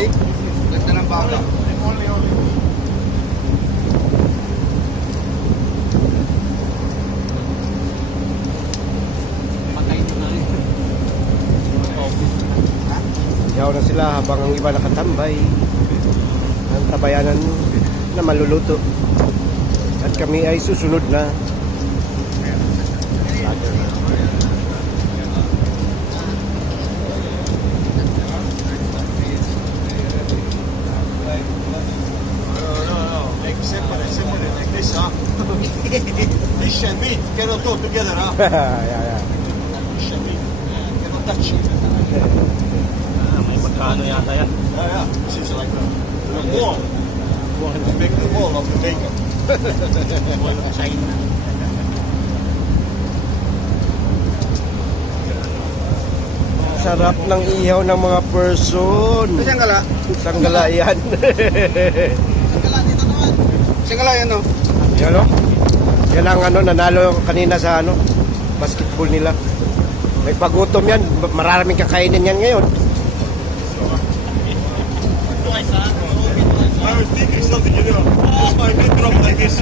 Balik. Ganda ng baka. Ihaw na sila habang ang iba nakatambay. Ang tabayanan na maluluto. At kami ay susunod na. Separate like this, huh? Fish and meat cannot go together, huh? Yeah. Fish and meat cannot touch. May magkano yata yan. Yeah. This is like a wall. Make the wall of the bacon. China. Sarap ng ihaw ng mga person. Sanggala. Sanggala yan. Sanggala dito naman. Sanggala yan, no? Yan o. Yan ang nanalo kanina sa basketball nila. May pagutom yan. Maraming kakainin yan ngayon. I was thinking something, you know. Just my head dropped like this.